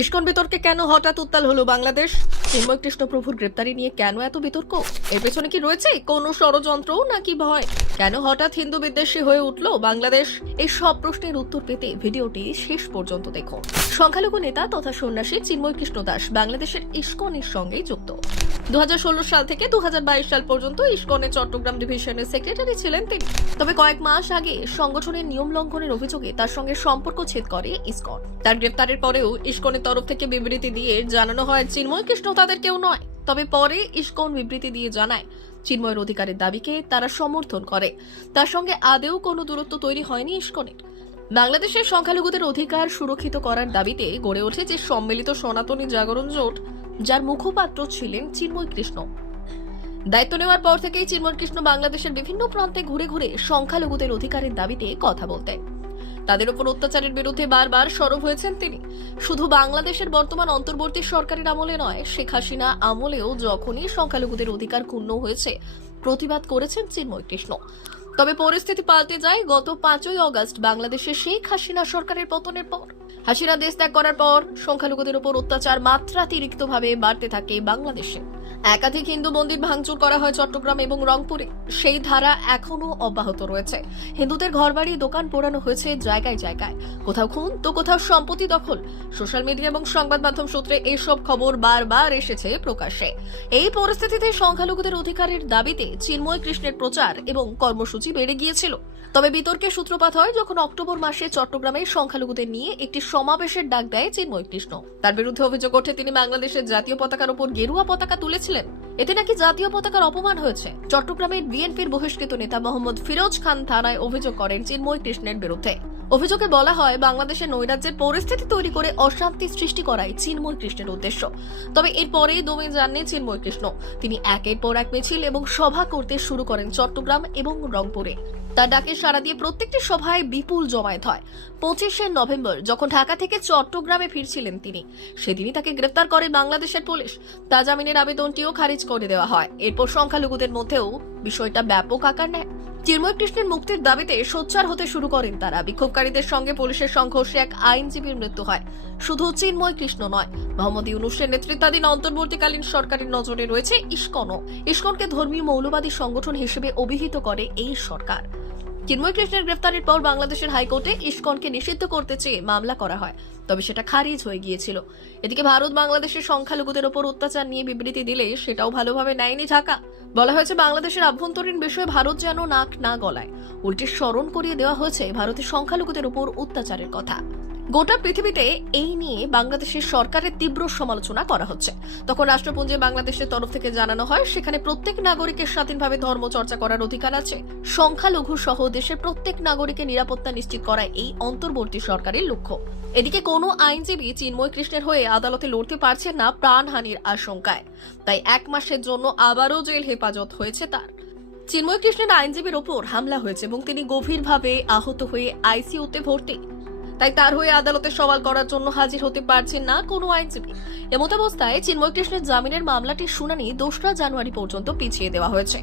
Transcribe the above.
ISKCON বিতর্কে কেন হঠাৎ উত্তাল হলো বাংলাদেশ? চিন্ময় কৃষ্ণপ্রভুর গ্রেপ্তারি নিয়ে কেন এত বিতর্ক? এর পেছনে কি রয়েছে কোনো ষড়যন্ত্র নাকি ভয়? কেন হঠাৎ হিন্দু বিদ্বেষী হয়ে উঠলো বাংলাদেশ? এই সব প্রশ্নের উত্তর পেতে ভিডিওটি শেষ পর্যন্ত দেখুন। সংখ্যালঘু নেতা তথা সন্ন্যাসী চিন্ময় কৃষ্ণ দাস বাংলাদেশের ইসকনের সঙ্গেই যুক্ত। 2016 সাল থেকে 2022 সাল পর্যন্ত ইসকনের চট্টগ্রাম ডিভিশনের সেক্রেটারি ছিলেন তিনি। তবে কয়েক মাস আগে সংগঠনের নিয়ম লঙ্ঘনের অভিযোগে তার সঙ্গে সম্পর্ক ছেদ করে ইসকন। তার গ্রেপ্তারের পরেও ইসকনের তরফ থেকে বিবৃতি দিয়ে জানানো হয় চিন্ময় কৃষ্ণ তাদের কেউ নয়। তবে পরে ইসকন বিবৃতি দিয়ে জানায় চিন্ময়ের অধিকারের দাবিকে তারা সমর্থন করে। তার সঙ্গে আদেও কোনো দূরত্ব তৈরি হয়নি ইসকনের। বাংলাদেশের সংখ্যালঘুদের অধিকার সুরক্ষিত করার দাবিতে গড়ে ওঠে যে সম্মিলিত সনাতনী জাগরণ জোট, যার মুখপাত্র ছিলেন চিন্ময় কৃষ্ণ। দায়িত্ব নেওয়ার পর থেকেই চিন্ময় কৃষ্ণ বাংলাদেশের বিভিন্ন প্রান্তে ঘুরে ঘুরে সংখ্যালঘুদের অধিকারের দাবিতে কথা বলতেন। তাদের উপর অত্যাচারের বিরুদ্ধে বারবার সরব হয়েছেন তিনি। শুধু বাংলাদেশের বর্তমান অন্তর্বর্তী সরকারের আমলে নয়, শেখ হাসিনা আমলেও যখনই সংখ্যালঘুদের অধিকার ক্ষুণ্ণ হয়েছে প্রতিবাদ করেছেন চিন্ময় কৃষ্ণ। তবে পরিস্থিতি পাল্টে যায় গত 5ই অগস্ট বাংলাদেশে শেখ হাসিনা সরকারের পতনের পর। হাসিনা দেশ ত্যাগ করার পর সংখ্যালঘুদের উপর অত্যাচার মাত্রাতিরিক্তভাবে বাড়তে থাকে বাংলাদেশে। একাধিক হিন্দু মন্দির ভাঙচুর করা হয় চট্টগ্রাম এবং রংপুরে। সেই ধারা এখনো অব্যাহত রয়েছে। হিন্দুদের ঘরবাড়ি দোকান পোড়ানো হয়েছে জায়গায় জায়গায়। কোথাও খুন তো কোথাও সম্পত্তি দখল। সোশ্যাল মিডিয়া এবং সংবাদ মাধ্যম সূত্রে এসব খবর বারবার এসেছে প্রকাশ্যে। এই পরিস্থিতিতে সংখ্যালঘুদের অধিকারের দাবিতে চিন্ময় কৃষ্ণের প্রচার এবং কর্মসূচি বেড়ে গিয়েছিল। তবে বিতর্কের সূত্রপাত হয় যখন অক্টোবর মাসে চট্টগ্রামে সংখ্যালঘুদের নিয়ে একটি সমাবেশের ডাক দেয় চিন্ময় কৃষ্ণ। তার বিরুদ্ধে অভিযোগ ওঠে তিনি বাংলাদেশের জাতীয় পতাকার উপর গেরুয়া পতাকা তুলেছিলেন। এতে নাকি জাতীয় পতাকার অপমান হয়েছে। চট্টগ্রামের বিএনপির বহিষ্কৃত নেতা মোহাম্মদ ফিরোজ খান থানায় অভিযোগ করেন চিন্ময় কৃষ্ণের বিরুদ্ধে। অভিযোগে বলা হয় বাংলাদেশের নৈরাজ্যের পরিস্থিতি তৈরি করে অশান্তি সৃষ্টি করাই চিন্ময় কৃষ্ণের উদ্দেশ্য। তবে এরপরেই দমে যাননি চিন্ময় কৃষ্ণ। তিনি একের পর এক মিছিল এবং সভা করতে শুরু করেন চট্টগ্রাম এবং রংপুরে। তার ডাকে সাড়া দিয়ে প্রত্যেকটি সভায় বিপুল জমায়েত হয়। 25শে নভেম্বর যখন ঢাকা থেকে চট্টগ্রামে ফিরছিলেন তিনি, সেদিনই তাকে গ্রেফতার করে বাংলাদেশের পুলিশ। তার জামিনের আবেদনটিও খারিজ করে দেওয়া হয়। এরপর সংখ্যালঘুদের মধ্যেও বিষয়টা ব্যাপক আকার নেয়। চিন্ময় কৃষ্ণের মুক্তির দাবিতে সোচ্চার হতে শুরু করেন তারা। বিক্ষোভকারীদের সঙ্গে পুলিশের সংঘর্ষে এক আইনজীবীর মৃত্যু হয়। শুধু চিন্ময় কৃষ্ণ নয়, মোহাম্মদ ইউনূসের নেতৃত্বাধীন অন্তর্বর্তীকালীন সরকারের নজরে রয়েছে ইসকনও। ইসকনকে ধর্মীয় মৌলবাদী সংগঠন হিসেবে অভিহিত করে এই সরকার। চিন্ময় কৃষ্ণের গ্রেফতারের পর বাংলাদেশের হাইকোর্টে ইসকনকে নিষিদ্ধ করতে চেয়ে মামলা করা হয়, তবে সেটা খারিজ হয়ে গিয়েছিল। এদিকে ভারত বাংলাদেশের সংখ্যালঘুদের উপর অত্যাচার নিয়ে বিবৃতি দিলে সেটাও ভালোভাবে নেয়নি ঢাকা। বলা হয়েছে বাংলাদেশের আভ্যন্তরীণ বিষয়ে ভারত যেন নাক না গলায়। উল্টে স্মরণ করিয়ে দেওয়া হয়েছে ভারতের সংখ্যালঘুদের উপর অত্যাচারের কথা। গোটা পৃথিবীতে এই নিয়ে বাংলাদেশের সরকারের তীব্র সমালোচনা করা হচ্ছে। তখন রাষ্ট্রপুঞ্জে বাংলাদেশের তরফ থেকে জানানো হয় সেখানে প্রত্যেক নাগরিকের স্বাধীনভাবে ধর্ম চর্চা করার অধিকার আছে। সংখ্যালঘু সহ দেশের প্রত্যেক নাগরিকের নিরাপত্তা নিশ্চিত করা এই অন্তর্বর্তী সরকারের লক্ষ্য। এদিকে কোনো আইনজীবী চিন্ময় কৃষ্ণের হয়ে আদালতে লড়তে পারছেন না প্রাণহানির আশঙ্কায়। তাই 1 মাসের জন্য আবারও জেল হেফাজত হয়েছে তার। চিন্ময় কৃষ্ণের আইনজীবীর ওপর হামলা হয়েছে এবং তিনি গভীরভাবে আহত হয়ে আইসিইউতে ভর্তি। তাই তার হয়ে আদালতে সওয়াল করার জন্য হাজির হতে পারছেন না কোনো আইনজীবী। এমতাবস্থায় চিন্ময় কৃষ্ণের জামিনের মামলাটির শুনানি 2রা জানুয়ারি পর্যন্ত পিছিয়ে দেওয়া হয়েছে।